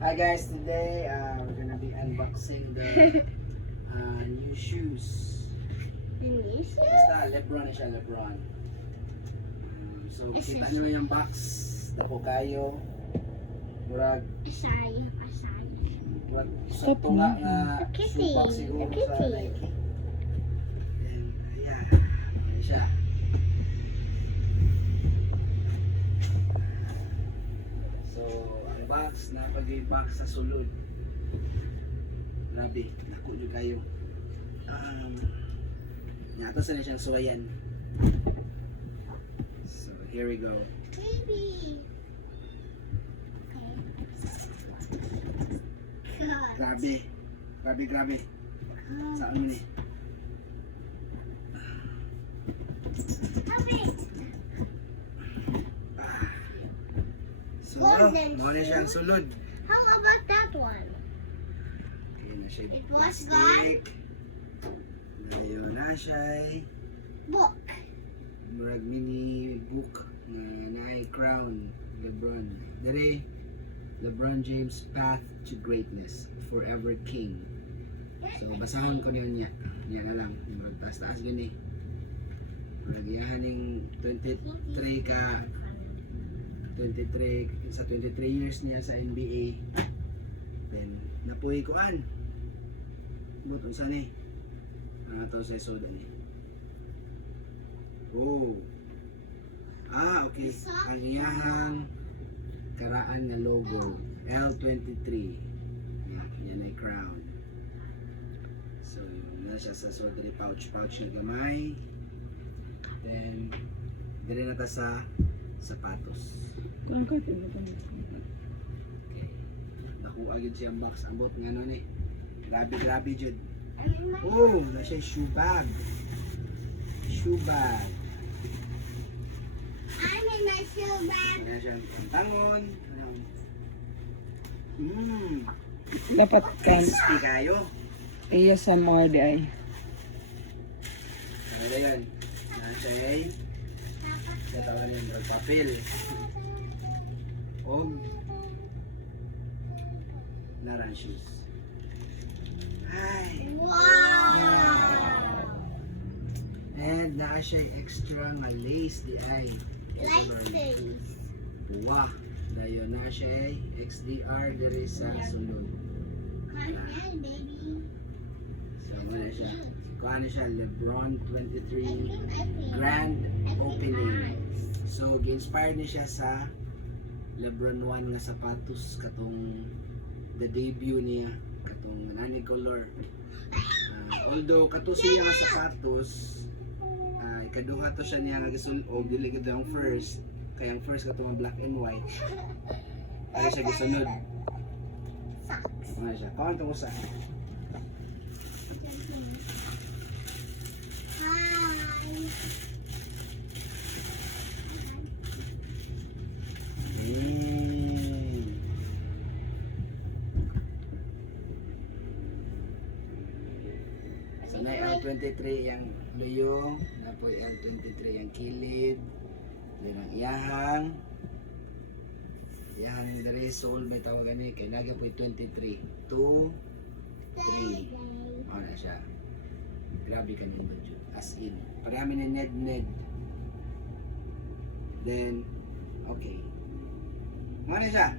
Hi guys, today we're gonna be unboxing the new shoes. Basta Lebron na siya, Lebron. So kita nyo yung box, dako kayo. Murag sa tunga nga supak siguro sa Nike. Then, ayan. Ayan siya. So, ang box, napag-box sa sulod. Grabe, naku nyo kayo. Natas na siyang suwayan. So, here we go. Baby. Grabe. Grabe. Saan mo ni? So, mga na siyang sulod. How about that one? Ayan na siya. It was Plastic. Ayun na siya. Book. Murag mini book na naay crown. Lebron. Dere, Lebron James Path to Greatness. Forever King. So, basahan ko niya. Niya na lang. Murag taas-taas gani. Murag yahaning 23 sa 23 years niya sa NBA. Then, napuwi ko an. Buton sa ni. Mga tao sa soda ni. Oh. Okay. Ang iyahang karaan nga logo. L23. Yan ay crown. So, na siya sa soda ni pouch na gamay. Then, dali na ta sa sapatos. Okay. Nakuha yun siyang box. Ambot nga nun eh. Grabe jud. Oh, na siya shoe bag. I'm in my shoe bag. Na siya tangon. Dapat kan Crispy kayo. iya sa mga di ay. Ano na yun? Na siya ay katawan yung papel. O naran shoes. Ay. Wow. And na siya extra nga lace di ay. Like this. Wow. Dayon na siya XDR diri sa sulod. Come here, baby. So ano siya? Kuha siya Lebron 23 Grand Opening. So gi-inspired ni siya sa Lebron 1 nga sapatos katong the debut niya katong nani color. Although kato siya nga sapatos ikaduha to siya niya nga gisulod dili gid ang first kaya ang first katong black and white ay siya gisunod. Ano siya? Kawan to sa Hi. Sanay L23 yung luyo, napoy L23 yung kilid, yun ang iyahang dari soul may tawagan ni kay naga po 23 2 3 na siya. Grabe ka nindot yun, as in parami ni Ned. Then okay mana siya.